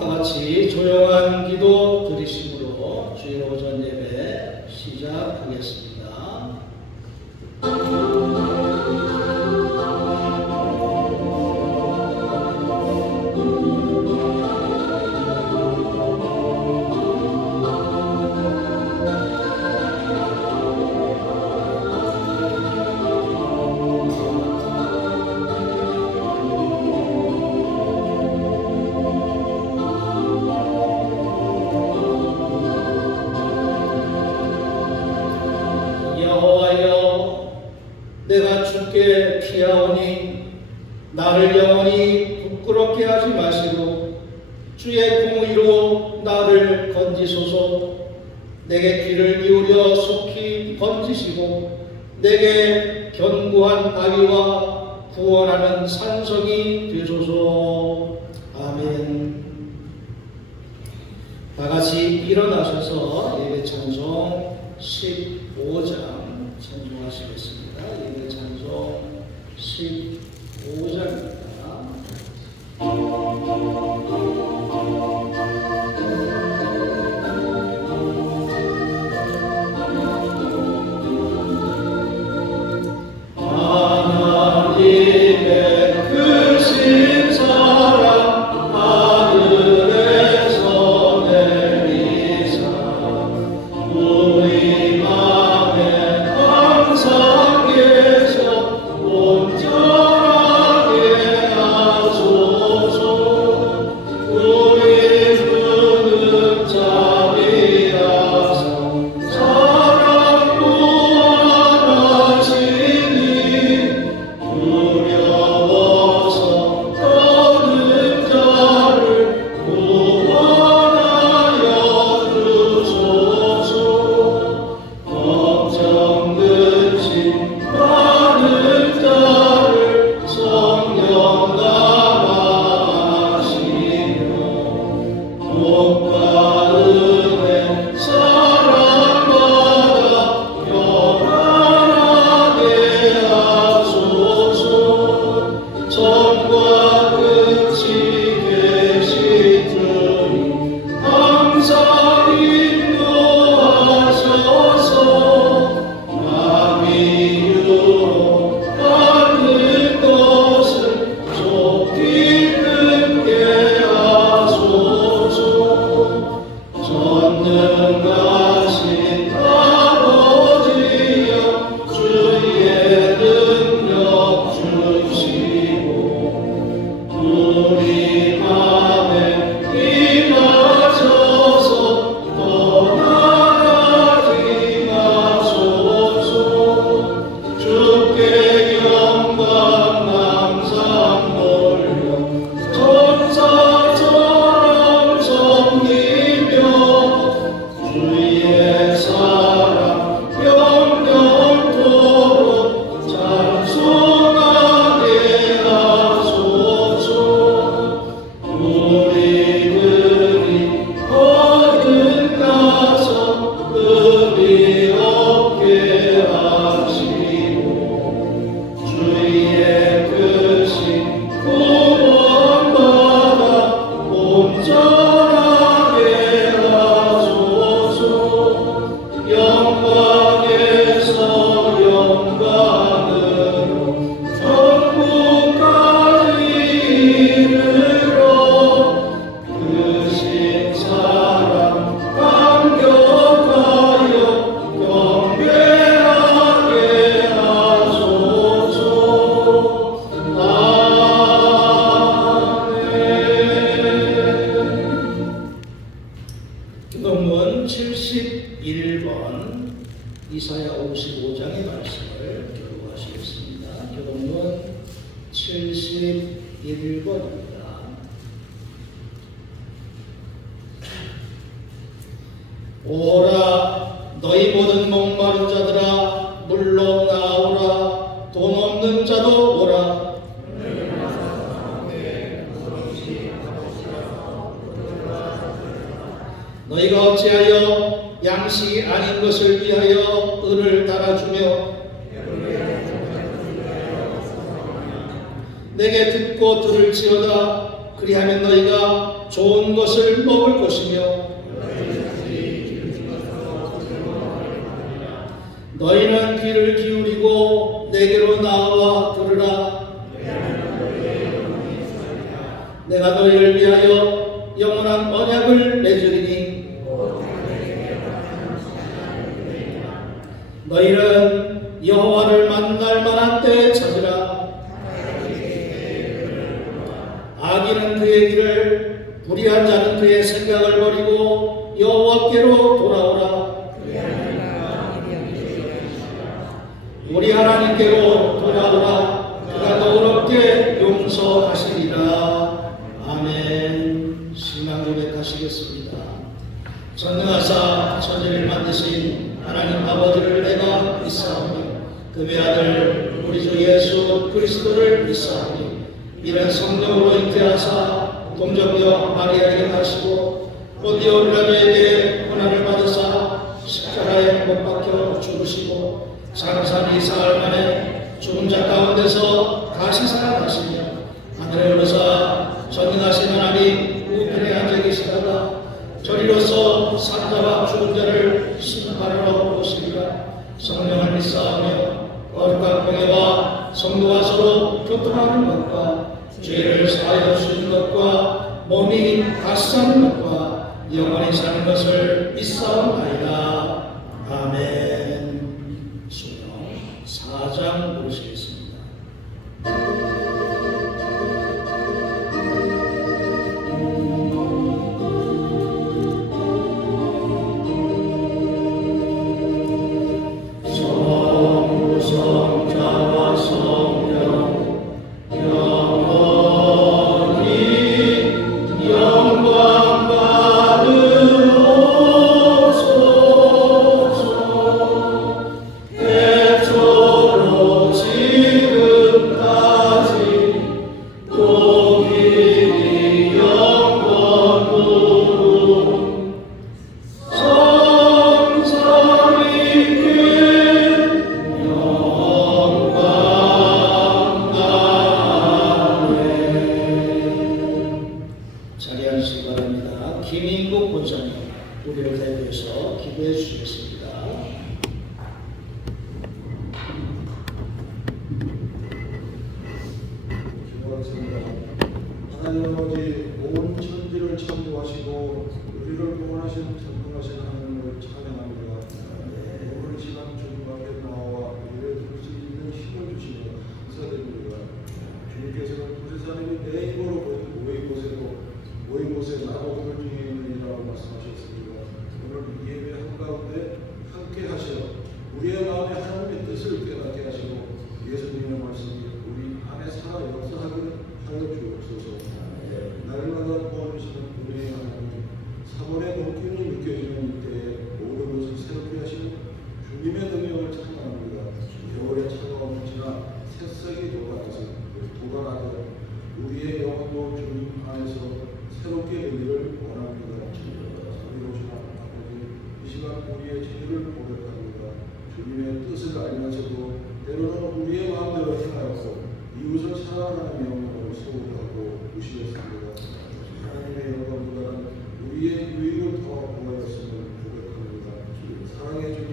다같이 조용한 기도 드리심으로 주일 오전 예배 시작하겠습니다. 내가 주께 피하오니 나를 영원히 부끄럽게 하지 마시고 주의 공의로 나를 건지소서. 내게 귀를 기울여 속히 건지시고 내게 견고한 바위와 구원하는 산성이 되소서. 아멘. 다같이 일어나셔서 예배 찬송 15장 찬송하시겠습니다. 예배 찬송 15장입니다. 교동문 71번 이사야 55장의 말씀을 교독하시겠습니다. 교동문 71번입니다. 오라 너희 모든 목마른 자들아 물로 나오라. 돈 없는 자도 오라. 너희가 어찌하여 양식이 아닌 것을 위하여 은을 달아주며 내게 듣고 들을지어다. 그리하면 너희가 좋은 것을 먹을 것이며 너희는 귀를 기울이고 내게로 나와 들으라. 내가 너희를 위하여 영원한 언약을 맺으리니 너희는 여호와를 만날 만한 때에 찾으라. 악인은 그의 길을, 불의한 자는 그의 생각을 버리고 여호와께로 돌아오라. 우리 하나님께로 돌아오라. 그가 너그럽게 용서하시리라. 아멘. 신앙 고백하시겠습니다. 전능하사 천지를 만드신 하나님 아버지를 내가 믿사오니 그 외아들 우리 주 예수 그리스도를 믿사오니 이는 성령으로 잉태하사 동정녀 마리아에게 나시고 본디오 빌라도에게 고난을 받으사 십자가에 못 박혀 죽으시고 장사리 사흘 만에 죽은 자 가운데서 다시 살아나시며 하늘에 오르사 전능하신 하나님 우편에 앉아 계시다가 저리로서 산자와 죽은 자를 심판하러 오시리라. 성령을 믿사오며 거룩한 공예와 성도가 서로 교통하는 것과 죄를 사하여 주시는 것과 몸이 갓사는 것과 영원히 사는 것을 믿사옵나이다. 아멘. 수명 4장 보시겠습니다. 성자와 성령 영원히 영광 받으옵소서. 태초로 지금까지 동일이 영원으로 성삼위께 자리에 앉으시기 바랍니다. 김인국 본사님 우리를 대표해서 기도해 주시겠습니다. 기도하겠습니다. 하나님 아버지 온 천지를 창조하시고 우리를 구원하신 전능하신 하나님을 찬양합니다. 오늘 시간 주님 앞에 나와 예배를 드릴 수 있는 힘을 주시며 감사드립니다. 주님께서는 부제사님이 내 힘으로 모인 곳에 나도 오늘 중에 있느니라고 말씀하셨습니다. 오늘 예배 한가운데 함께 하시어 우리의 마음에 하나님의 뜻을 깨닫게 하시고 예수님의 말씀이 우리 안에 살아 역사하기를 하여 주옵소서. 날마다 도와주시는 우리의 하나님, 사번의 넘김이 느껴지는 이때에 모든 것을 새롭게 하시는 주님의 능력을 찬양합니다. 겨울의 차가운 지나 새싹이 돋아나서 우리의 영혼도 주님 안에서 새롭게 되기를 원합니다. 자비로우신 아버지, 이 시간 우리의 죄를 고백합니다. 주님의 뜻을 알면서도 때로는 우리의 마음대로 행하였고 이웃을 사랑하는 영혼을 소홀하고 무시했습니다. 하나님의 영광보다는 우리의 유익을 더 구하였음을 고백합니다. 사랑의 주님,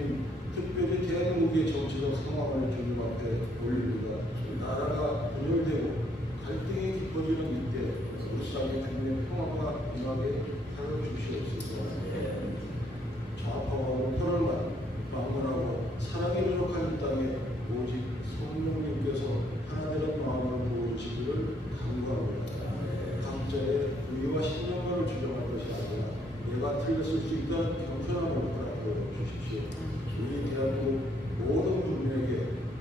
특별히 대한민국의 정치적 상황을 주님 앞에 올립니다. 나라가 분열되고 갈등이 깊어지는 이때 우리 땅에 주님의 평화가 임하게 하여 주시옵소서. 좌파와 우파를 막론하고 사랑이 부족한 이 땅에 오직 성령님께서 하나님의 마음을 보여주시기를 간구합니다. 각자의 의와 신념을 주장할 것이 아니라 내가 틀렸을 수 있다는 겸손함을 허락하여 주십시오. 우리 대한민국 모든 국민에게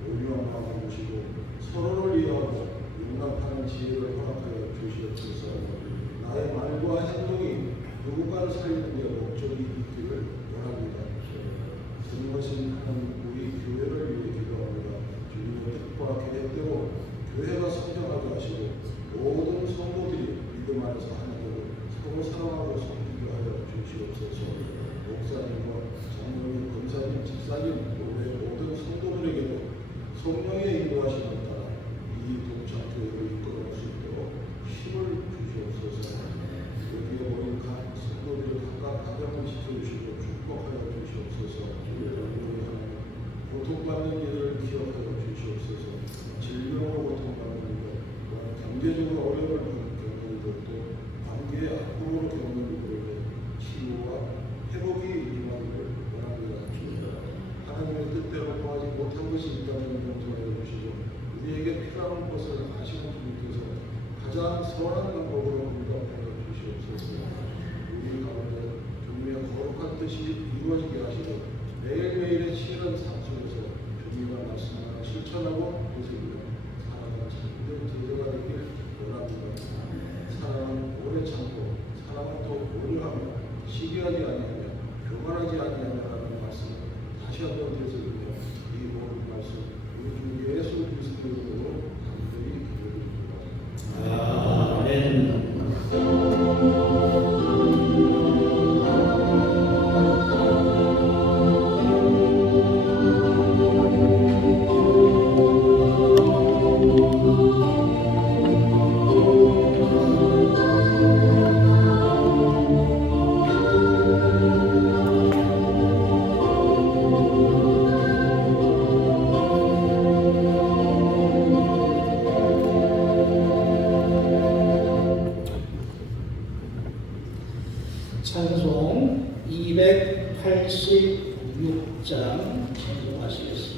오류한 마음을 주시고 서로를 이해하고 용납하는 지혜를 허락하여 주시옵소서. 나의 말과 행동이 누군가를 살리는 데 목적이 있기를 원합니다. 전능하신 하나님, 우리 교회를 위해 기도합니다. 주님의 뜻과 계획대로 교회가 성장하게 하시고 모든 성도들이 믿음 안에서 하나님을 서로 사랑하고 섬기게 하여 주시옵소서. 목사님과 장로님, 권사님, 집사님, 교회 모든 성도들에게도 성령의 인도하심을 따라 이 동창교회를 이끌어갈 수 있도록 힘을 주시옵소서. 여기에 찬송 286장 찬송하시겠습니다.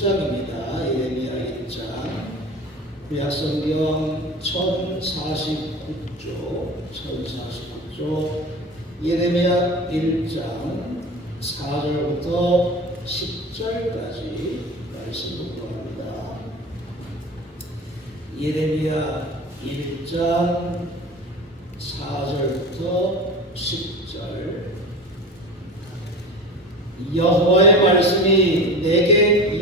1장입니다. 예레미야 1장. 구약성경 1049쪽 예레미야 1장 4절부터 10절까지 말씀 공부합니다. 예레미야 1장 4절부터 10절 여호와의 말씀이 내게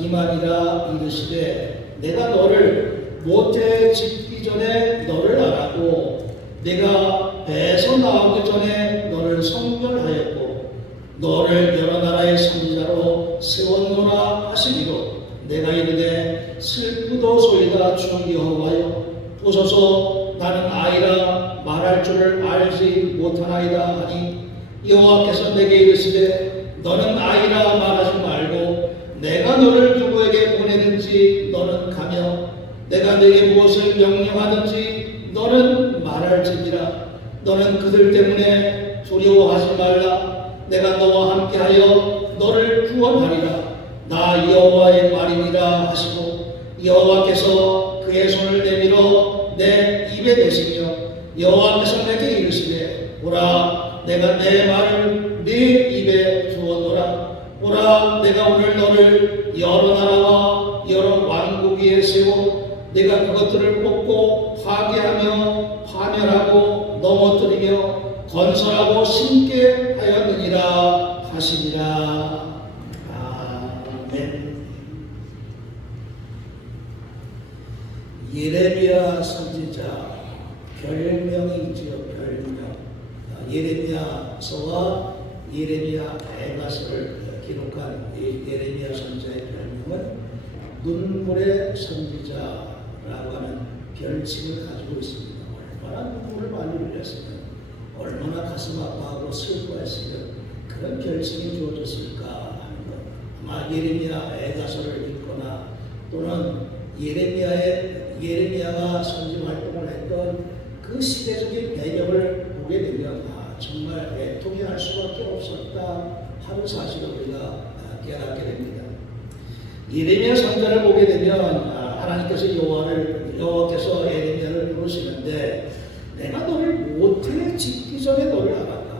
임하니라 이르시되 내가 너를 모태에 짓기 전에 너를 알았고 내가 배에서 나오기 전에 너를 성별하였고 너를 여러 나라의 선지자로 세웠노라 하시기로 내가 이르되 슬프도소이다 주 여호와여 보소서 나는 아이라 말할 줄을 알지 못하나이다 하니 여호와께서 내게 이르시되 너는 아이라 말하지 말고 내가 너를 누구에게 보내든지 너는 가며 내가 네게 무엇을 명령하든지 너는 말할지니라. 너는 그들 때문에 두려워하지 말라. 내가 너와 함께하여 너를 구원하리라. 나 여호와의 말이니라 하시고 여호와께서 그의 손을 내밀어 내 입에 대시며 여호와께서 내게 이르시되 보라 내가 내 말을 네 입에 두었노라. 보라 내가 오늘 너를 여러 나라와 여러 왕국 위에 세워 내가 그것들을 뽑고 파괴하며 파멸하고 넘어뜨리며 건설하고 심게 하였느니라 하시니라. 아멘. 예레미야 선지자 별명이지요. 별명. 예레미야서와 예레미야 애가서를 기록한 예레미야 선지자의 별명은 눈물의 선지자라고 하는 별칭을 가지고 있습니다. 얼마나 눈물을 많이 흘렸으면 얼마나 가슴 아파하고 슬퍼했으면 그런 별칭이 주어졌을까 하는 것. 아마 예레미야 애가서를 읽거나 또는 예레미야가 선지 활동을 했던 그 시대적인 배경을 보게 되면 정말 애통이 할 수밖에 없었다 하는 사실을 우리가 깨닫게 됩니다. 예레미야 선지자를 보게 되면 하나님께서 여호와께서 예레미야를 부르시는데 내가 너를 모태에 짓기 전에 너를 알았다.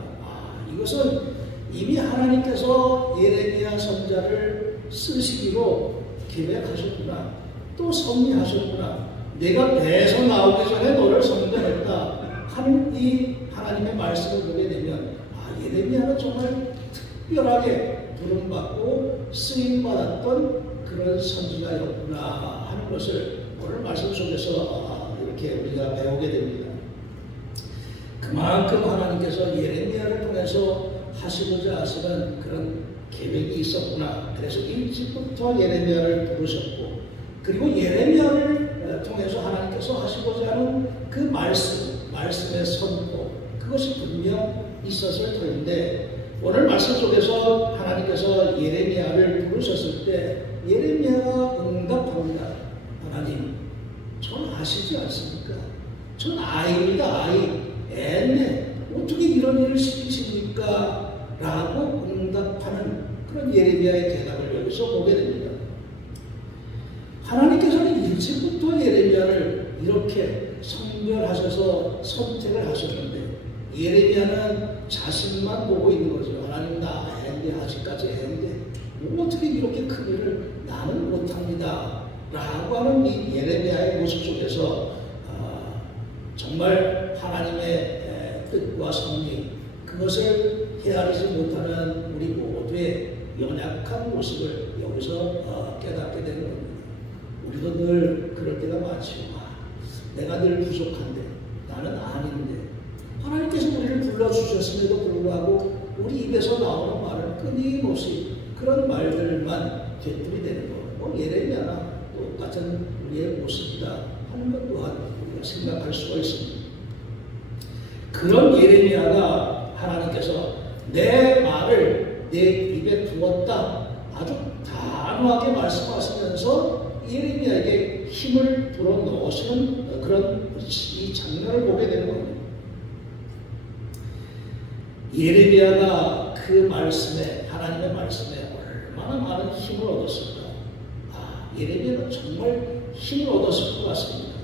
이것은 이미 하나님께서 예레미야 선지자를 쓰시기로 계획하셨구나. 또 섭리하셨구나. 내가 배에서 나오기 전에 너를 선정했다 하는 이 하나님의 말씀을 보게 되면 예레미야는 정말 특별하게 부름받고 쓰임받았던 그런 선지자였구나 하는 것을 오늘 말씀 속에서 이렇게 우리가 배우게 됩니다. 그만큼 하나님께서 예레미야를 통해서 하시고자 하시는 그런 계획이 있었구나. 그래서 일찍부터 예레미야를 부르셨고 그리고 예레미야를 통해서 하나님께서 하시고자 하는 그 말씀의 선포 그것이 분명 있었을 터인데 오늘 말씀 속에서 하나님께서 예레미야를 부르셨을 때 예레미야가 응답합니다. 하나님, 전 아시지 않습니까? 전 아이입니다. 애네. 어떻게 이런 일을 시키십니까? 라고 응답하는 그런 예레미야의 대답을 여기서 보게 됩니다. 하나님께서는 일찍부터 예레미야를 이렇게 선별하셔서 선택을 하셨는데 예레미야는 자신만 보고 있는 거죠. 하나님 나 애인데 아직까지 애인데 어떻게 이렇게 큰 일을 나는 못합니다. 라고 하는 이 예레미야의 모습 속에서 정말 하나님의 뜻과 섭리 그것을 헤아리지 못하는 우리 모두의 연약한 모습을 여기서 깨닫게 되는 겁니다. 우리도 늘 그럴 때가 많지요. 내가 늘 부족한데 나는 아닌데 하나님께서 우리를 불러주셨음에도 불구하고 우리 입에서 나오는 말은 끊임없이 그런 말들만 되풀이되는 것. 예레미야나 똑같은 우리의 모습이다 하는 것 또한 우리가 생각할 수가 있습니다. 그런 예레미야가 하나님께서 내 말을 내 입에 두었다 아주 단호하게 말씀하시면서 예레미야에게 힘을 불어넣으시는 그런 이 장면을 보게 되는 겁니다. 예레미야가 그 말씀에 하나님의 말씀에 얼마나 많은 힘을 얻었을까. 예레미야는 정말 힘을 얻었을 것 같습니다.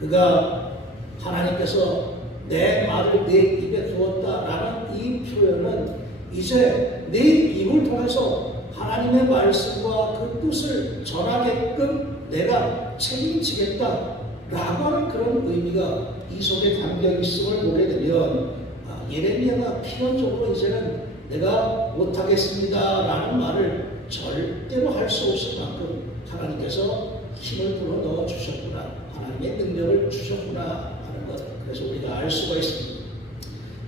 그가 하나님께서 내 말을 내 입에 두었다라는 이 표현은 이제 내 입을 통해서 하나님의 말씀과 그 뜻을 전하게끔 내가 책임지겠다라고 하는 그런 의미가 이 속에 담겨 있음을 보게 되면 예레미야가 필연적으로 이제는 내가 못하겠습니다라는 말을 절대로 할 수 없을 만큼 하나님께서 힘을 불어넣어 주셨구나, 하나님의 능력을 주셨구나 하는 것, 그래서 우리가 알 수가 있습니다.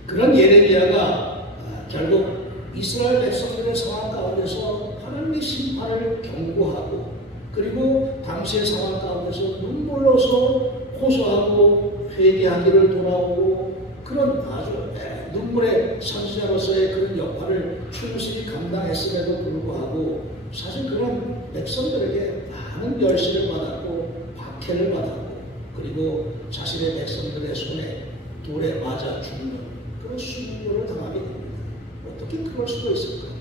그런 예레미야가 결국 이스라엘 백성들의 상황 가운데서 하나님의 심판을 경고하고, 그리고 당시의 상황 가운데서 눈물로서 호소하고 회개하기를 돌아오고, 그런 아주 눈물의 선지자로서의 그런 역할을 충실히 감당했음에도 불구하고 사실 그런 백성들에게 많은 멸시를 받았고 박해를 받았고, 그리고 자신의 백성들의 손에 돌에 맞아 죽는 그런 순교를 당하게 됩니다. 어떻게 그럴 수가 있을까?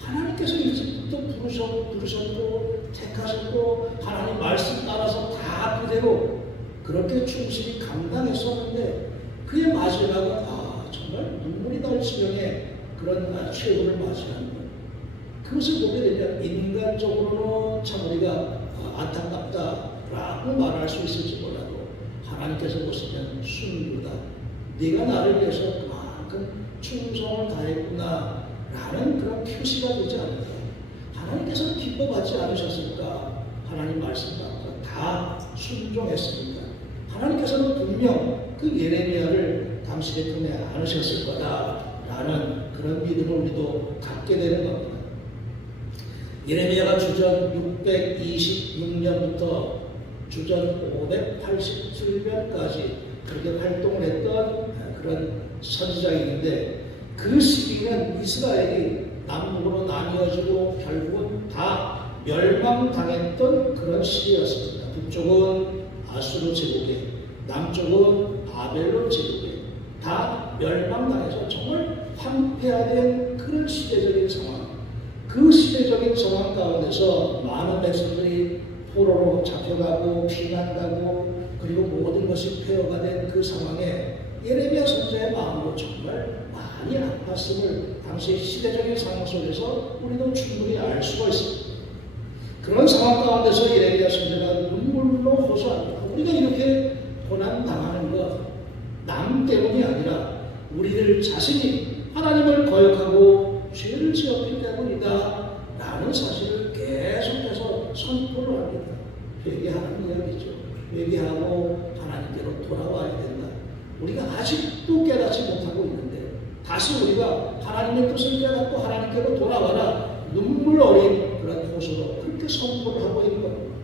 하나님께서 이제부터 부르셨고 택하셨고 하나님 말씀 따라서 다 그대로 그렇게 충실히 감당했었는데 그의 마지막은 정말 눈물이 날 지경의 그런 최후를 맞이하는 것. 그것을 보게 되면 인간적으로는 참 우리가 안타깝다라고 말할 수 있을지 몰라도 하나님께서 보시면 순교다, 네가 나를 위해서 그만큼 충성을 다했구나 라는 그런 표시가 되지 않을까. 하나님께서 기뻐받지 않으셨을까? 하나님 말씀과 다 순종했습니다. 하나님께서는 분명 그 예레미야를 당신의 품에 안으셨을 거다라는 그런 믿음을 우리도 갖게 되는 겁니다. 예레미야가 주전 626년부터 주전 587년까지 그렇게 활동을 했던 그런 선지자인데, 그 시기는 이스라엘이 남북으로 나뉘어지고 결국은 다 멸망당했던 그런 시기였습니다. 북쪽은 아수르 제국에, 남쪽은 바벨론 제국에 다 멸망당해서 정말 황폐화된 그런 시대적인 상황, 그 시대적인 상황 가운데서 많은 백성들이 포로로 잡혀가고 피난가고 그리고 모든 것이 폐허가 된 그 상황에 예레미야 선지자의 마음도 정말 많이 아팠음을 당시 시대적인 상황 속에서 우리도 충분히 알 수가 있습니다. 그런 상황 가운데서 예레미야 선지자가 눈물로 호소합니다. 우리가 이렇게 고난 당하는 것 남 때문이 아니라 우리들 자신이 하나님을 거역하고 죄를 지었기 때문이다 라는 사실을 계속해서 선포를 합니다. 회개하는 이야기죠. 회개하고 하나님께로 돌아와야 된다. 우리가 아직도 깨닫지 못하고 있는데 다시 우리가 하나님의 뜻을 깨닫고 하나님께로 돌아와라, 눈물 어린 그런 호소로 그렇게 선포를 하고 있는 겁니다.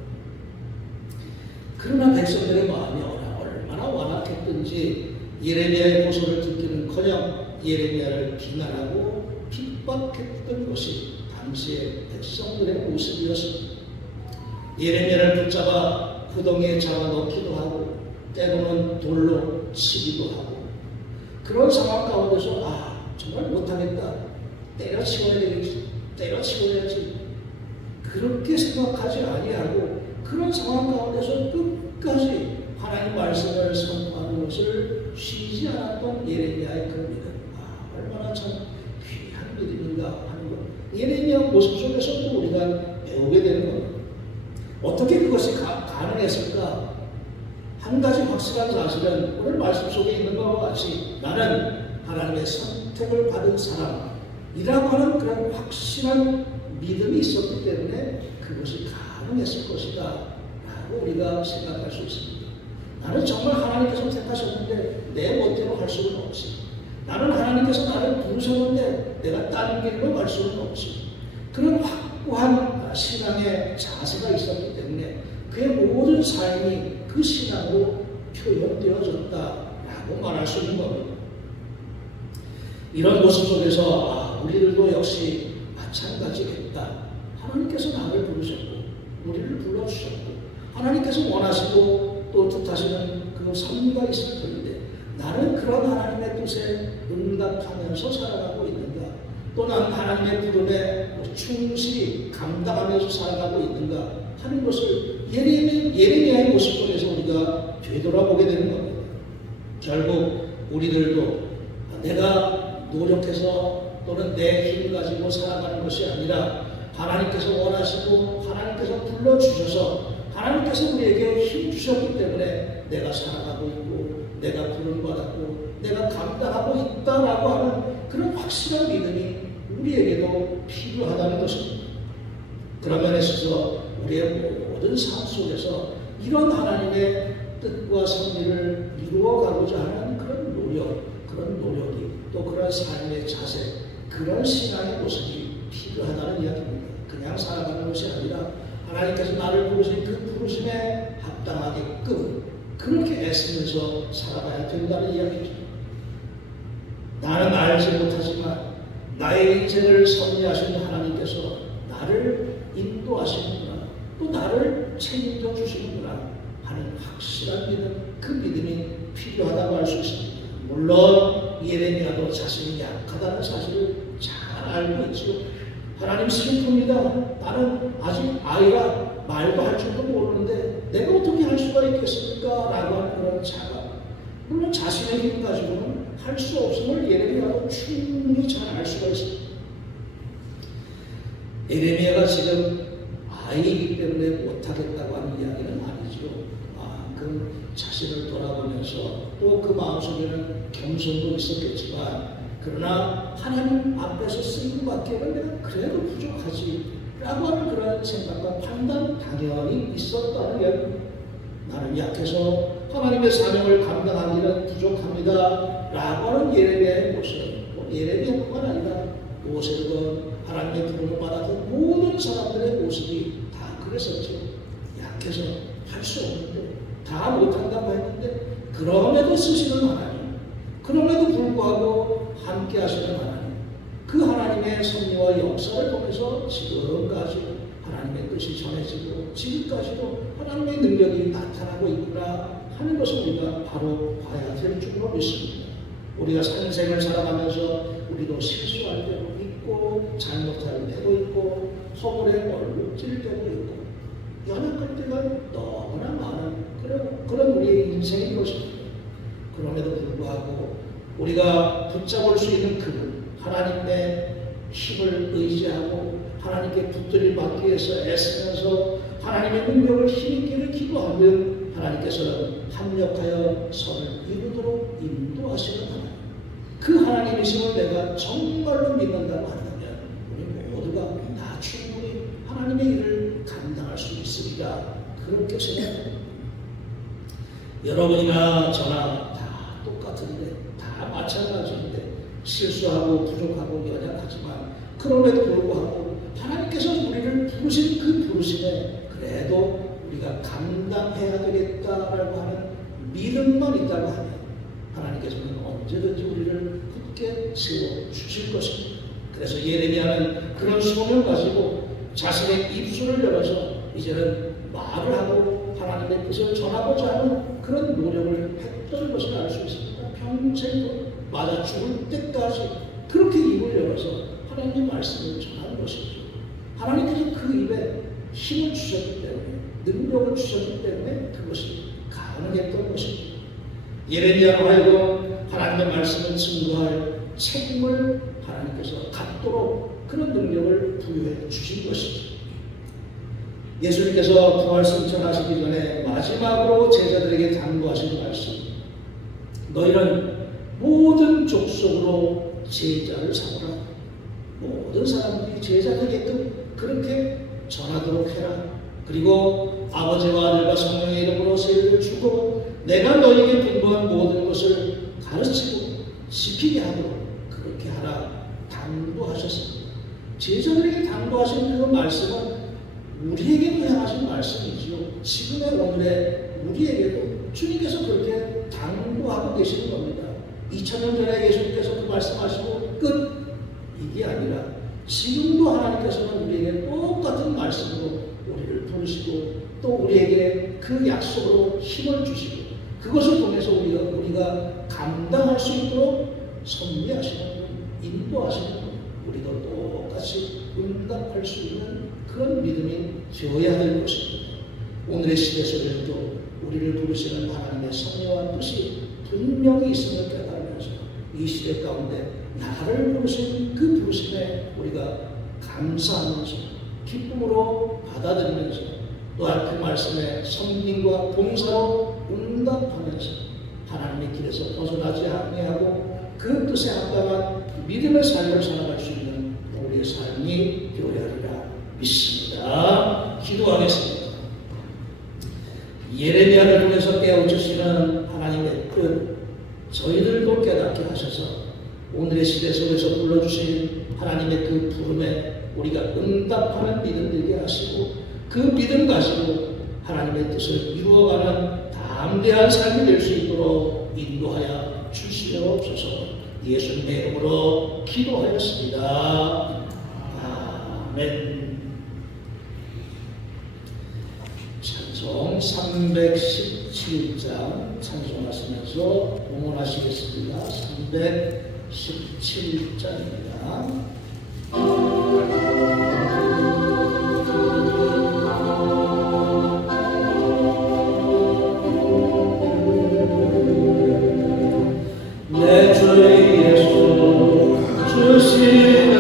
그러나 백성들의 마음이 얼마나 완악했든지 예레미야의 호소를 듣기는커녕 예레미야를 비난하고 핍박했던 것이 당시의 백성들의 모습이었습니다. 예레미야를 붙잡아 구덩이에 잡아넣기도 하고 때로는 돌로 치기도 하고, 그런 상황 가운데서 정말 못하겠다, 때려치워야 되겠지, 때려치워야지, 그렇게 생각하지 아니하고 그런 상황 가운데서 끝까지 하나님 말씀을 선포하는 것을 쉬지 않았던 예레미야의 그 믿음, 얼마나 참 귀한 믿음인가 하는 것, 예레미야 모습 속에서도 우리가 배우게 되는 겁니다. 어떻게 그것이 가능했을까? 한 가지 확실한 사실은 오늘 말씀 속에 있는 것과 같이 나는 하나님의 선택을 받은 사람이라고 하는 그런 확실한 믿음이 있었기 때문에 그것이 가능했을 것이다 라고 우리가 생각할 수 있습니다. 나는 정말 하나님께서 택하셨는데 내 멋대로 할 수는 없지. 나는 하나님께서 나를 부르셨는데 내가 다른 길로 갈 수는 없지. 그런 확고한 신앙의 자세가 있었기 때문에 그의 모든 삶이 그 신앙으로 표현되어졌다라고 말할 수 있는 겁니다. 이런 모습 속에서 우리들도 역시 마찬가지겠다. 하나님께서 나를 부르셨고 우리를 불러주셨고 하나님께서 원하시고 또 뜻하시는 그 섭리가 있을 텐데 나는 그런 하나님의 뜻에 응답하면서 살아가고 있는가? 또 나는 하나님의 부름에 충실히 감당하면서 살아가고 있는가 하는 것을 예레미야의 모습 속에서 우리가 되돌아보게 되는 겁니다. 결국 우리들도 내가 노력해서 또는 내 힘을 가지고 살아가는 것이 아니라 하나님께서 원하시고 하나님께서 불러주셔서 하나님께서 우리에게 힘 주셨기 때문에 내가 살아가고 있고 내가 부름받았고 내가 감당하고 있다라고 하는 그런 확실한 믿음이 우리에게도 필요하다는 것입니다. 그런 면에 있어서 우리의 모든 삶 속에서 이런 하나님의 뜻과 섭리를 이루어가고자 하는 그런 노력이 또 그런 삶의 자세, 그런 신앙의 모습이 필요하다는 이야기입니다. 그냥 살아가는 것이 아니라 하나님께서 나를 부르신 그 부르심에 합당하게끔 그렇게 애쓰면서 살아가야 된다는 이야기죠. 나는 알지 못하지만 나의 인생을 섭리하신 하나님께서 나를 인도하시는구나, 또 나를 책임져 주시는구나 하는 확실한 믿음, 그 믿음이 필요하다고 할 수 있습니다. 물론 예레미야도 자신이 약하다는 사실을 잘 알고 있죠. 하나님 슬픕니다. 나는 아직 아이라 말도 할 줄도 모르는데 내가 어떻게 할 수가 있겠습니까? 라고 하는 그런 자각. 물론 자신의 힘 가지고는 할 수 없음을 예레미야도 충분히 잘 알 수가 있습니다. 예레미야가 지금 아이이기 때문에 못하겠다고 하는 이야기는 아니죠. 그 자신을 돌아보면서 또 그 마음속에는 겸손도 있었겠지만, 그러나 하나님 앞에서 쓰임 받기에는 내가 그래도 부족하지 라고 하는 그런 생각과 판단 당연히 있었다는 이야기입니다. 나는 약해서 하나님의 사명을 감당하기는 부족합니다 라고 하는 예레미야의 모습, 예레미야뿐만 아니라 모세든 하나님의 부름을 받았던 모든 사람들의 모습이 다 그랬었죠. 약해서 할 수 없는데, 다 못한다고 했는데, 그럼에도 쓰시는 하나님, 그럼에도 불구하고 함께 하시는 하나님, 그 하나님의 섭리와 역사를 통해서 지금까지 하나님의 뜻이 전해지고 지금까지도 하나님의 능력이 나타나고 있구나 하는 것을 우리가 바로 봐야 될 줄로 믿습니다. 우리가 산생을 살아가면서 우리도 실수할 때도 있고 잘못할 때도 있고 허물에 얼룩질 때도 있고 연약할 때가 너무나 많은 그런 우리의 인생인 것입니다. 그럼에도 불구하고 우리가 붙잡을 수 있는 그분, 하나님의 힘을 의지하고 하나님께 붙들림 받기 위해서 애쓰면서 하나님의 능력을 힘있기를 기도하면 하나님께서는 합력하여 선을 이루도록 인도하시는 하나님, 그 하나님이심을 내가 정말로 믿는다고 한다면 우리 모두가 다 충분히 하나님의 일을 감당할 수 있으리라 그렇게 생각합니다. 여러분이나 저나 다 똑같은데, 다 마찬가지인데 실수하고 부족하고 연약하지만 그럼에도 불구하고 하나님께서 우리를 부르신 그 부르심에 그래도 우리가 감당해야 되겠다라고 하는 믿음만 있다고 하면 하나님께서는 언제든지 우리를 굳게 세워주실 것입니다. 그래서 예레미야는 그런 소명을 가지고 자신의 입술을 열어서 이제는 말을 하고 하나님의 뜻을 전하고자 하는 그런 노력을 했던 것을 알 수 있습니다. 평생 맞아 죽을 때까지 그렇게 입을 열어서 하나님의 말씀을 전하는 것이죠. 하나님께서 그 입에 힘을 주셨기 때문에, 능력을 주셨기 때문에 그것이 가능했던 것입니다. 예레미야로 하여금 하나님의 말씀을 증거할 책임을 하나님께서 갖도록 그런 능력을 부여해 주신 것이죠. 예수님께서 부활 승천하시기 전에 마지막으로 제자들에게 당부하신 말씀, 너희는 모든 족속으로 제자를 삼으라. 모든 사람들이 제자 되게끔 그렇게 전하도록 해라. 그리고 아버지와 아들과 성령의 이름으로 세례를 주고 내가 너희에게 분부한 모든 것을 가르치고 지키게 하도록 그렇게 하라 당부하셨습니다. 제자들에게 당부하신 그 말씀은 우리에게도 향하신 말씀이지요. 지금의 오늘의 우리에게도 주님께서 그렇게 당부하고 계시는 겁니다. 2000년 전에 예수님께서 그 말씀하시고 끝, 이게 아니라 지금도 하나님께서는 우리에게 똑같은 말씀으로 우리를 부르시고 또 우리에게 그 약속으로 힘을 주시고 그것을 통해서 우리가 감당할 수 있도록 섭리하시는 분, 인도하시는 분, 우리도 똑같이 응답할 수 있는 그런 믿음이 되어야 될 것입니다. 오늘의 시대 속에서도 우리를 부르시는 하나님의 섭리와 뜻이 분명히 있음을 깨달으면서 이 시대 가운데 나를 부르신 그 부르심에 우리가 감사하면서 기쁨으로 받아들이면서 또한 그 말씀에 섬김과 봉사로 응답하면서 하나님의 길에서 벗어나지 아니하고 그 뜻에 합당한 믿음의 삶을 살아갈 수 있는 우리의 삶 충만히 교회하리라 믿습니다. 기도하겠습니다. 예레미야를 통해서 깨우치시는 하나님의 뜻, 저희들도 깨닫게 하셔서 오늘의 시대 속에서 불러주신 하나님의 그 부름에 우리가 응답하는 믿음 되게 하시고 그 믿음 가지고 하나님의 뜻을 이루어가는 담대한 삶이 될 수 있도록 인도하여 주시옵소서. 예수님의 이름으로 기도하였습니다. 아멘. 찬송 317장 찬송하시면서 봉헌하시겠습니다. 317장입니다. 내 주 예수 주시는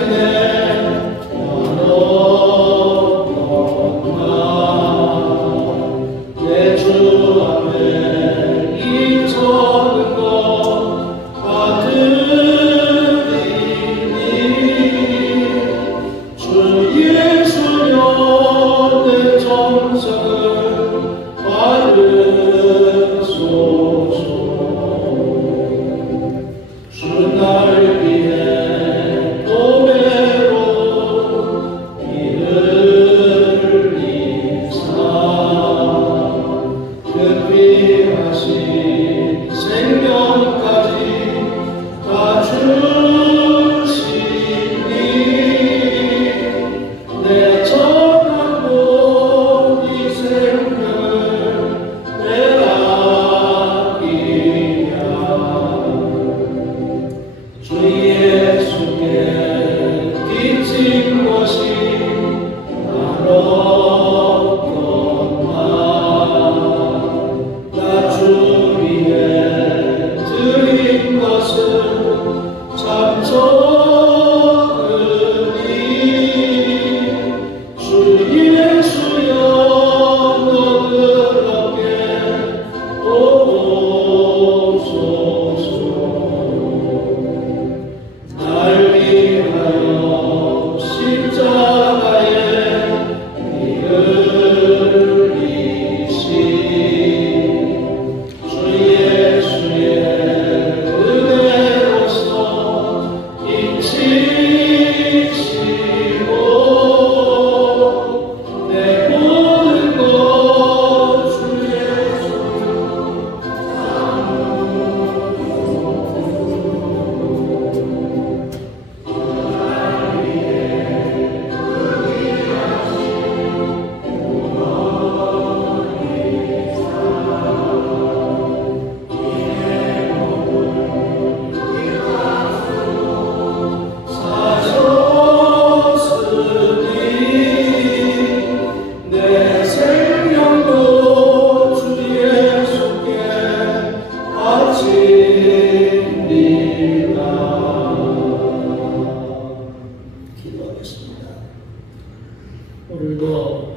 오늘도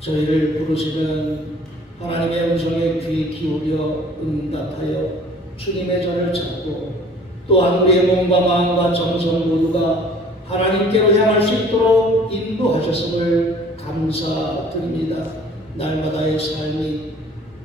저희를 부르시는 하나님의 음성에 귀 기울여 응답하여 주님의 전을 찾고 또한 우리의 몸과 마음과 정성 모두가 하나님께로 향할 수 있도록 인도하셨음을 감사드립니다. 날마다의 삶이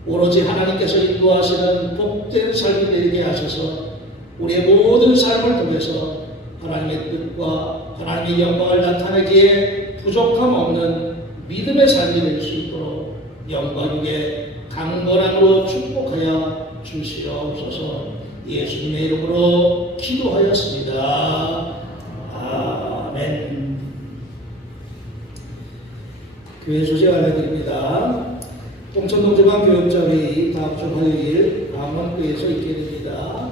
오로지 하나님께서 인도하시는 복된 삶이 되게 하셔서 우리의 모든 삶을 통해서 하나님의 뜻과 하나님의 영광을 나타내기에 부족함 없는 믿음의 삶이 될 수 있도록 영광의 강건함으로 축복하여 주시옵소서. 예수님의 이름으로 기도하였습니다. 아멘. 교회 소식 알려드립니다. 동천동지방교육자회의 다음 주 화요일 강원교에서 있게 됩니다.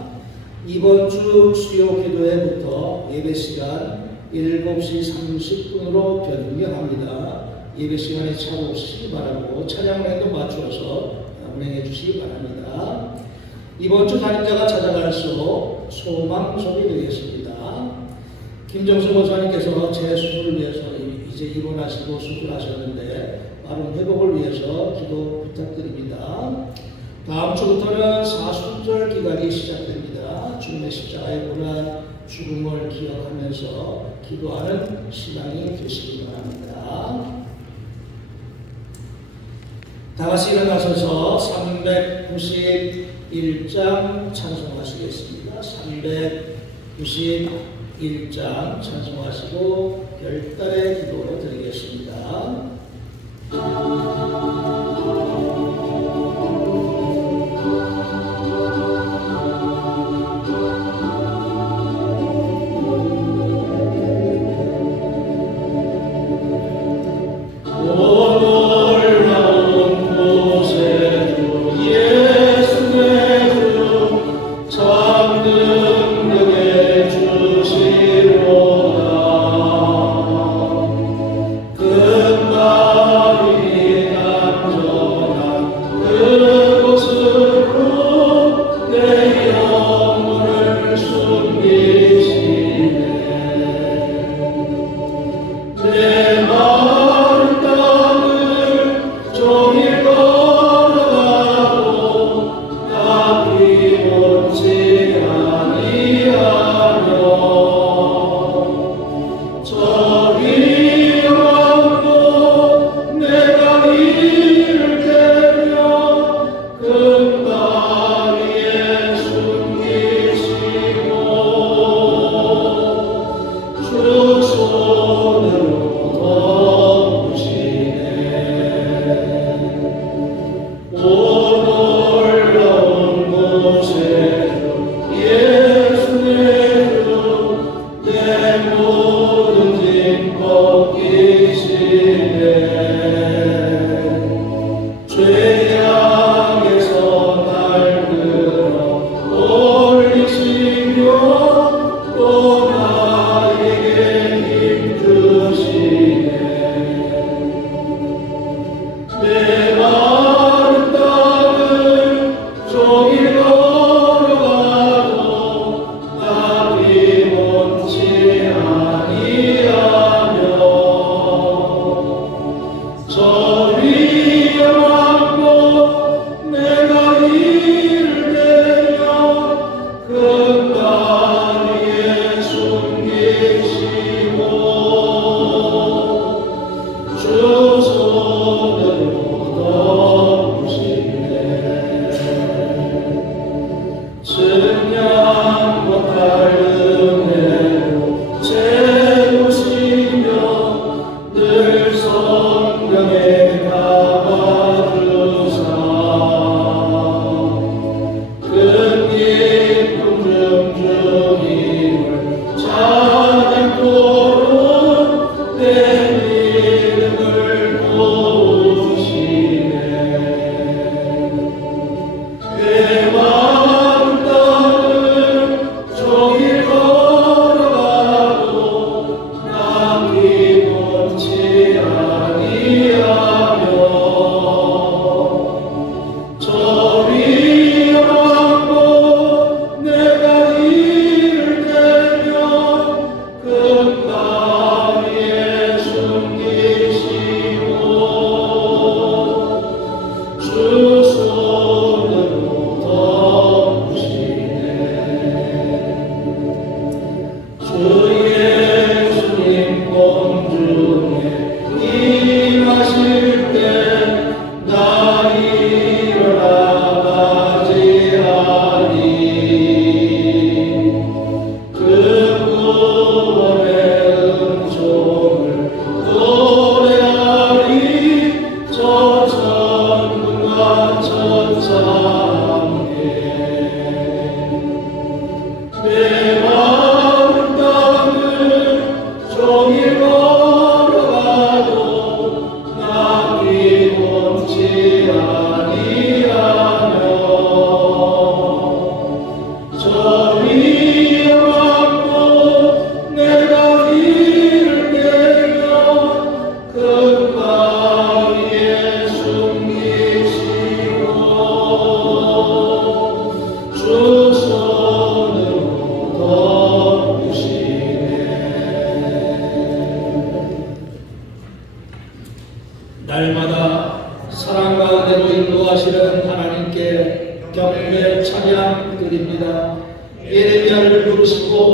이번 주 수요 기도회부터 예배 시간 7시 30분으로 변경합니다. 예배 시간에 차 오시기 바라고 차량량도 맞추어서 운행해 주시기 바랍니다. 이번 주 담임자가 찾아갈수록 소망sob이 되겠습니다. 김정수 목사님께서 제 수술을 위해서 이제 입원하시고 수술하셨는데 빠른 회복을 위해서 기도 부탁드립니다. 다음 주부터는 사순절 기간이 시작됩니다. 주님의 십자가의 고난 죽음을 기억하면서 기도하는 신앙이 되시기 바랍니다. 다 같이 일어나셔서 391장 찬송하시겠습니다. 391장 찬송하시고 별달의 기도를 드리겠습니다. 내 마음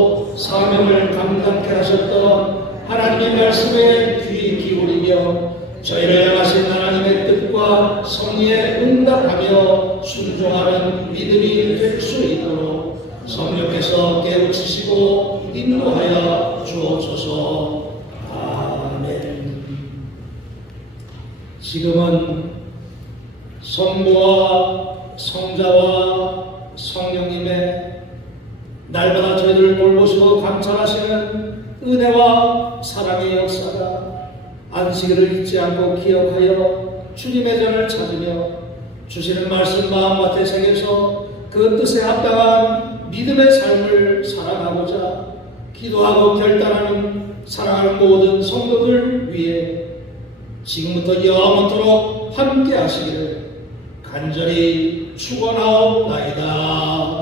주시고 사명을 감당케 하셨던 하나님의 말씀에 귀 기울이며 저희를 향하신 하나님의 뜻과 섭리에 응답하며 순종하는 믿음이 될 수 있도록 성령께서 깨우치시고 인도하여 주옵소서. 아멘. 지금은 성부와 성자와 성령님의 날마다 저희들을 돌보시고 감찰하시는 은혜와 사랑의 역사가 안식일을 잊지 않고 기억하여 주님의 전을 찾으며 주시는 말씀 마음밭에 새겨서 그 뜻에 합당한 믿음의 삶을 살아가고자 기도하고 결단하는 사랑하는 모든 성도들 위해 지금부터 영원토록 함께 하시기를 간절히 축원하옵나이다.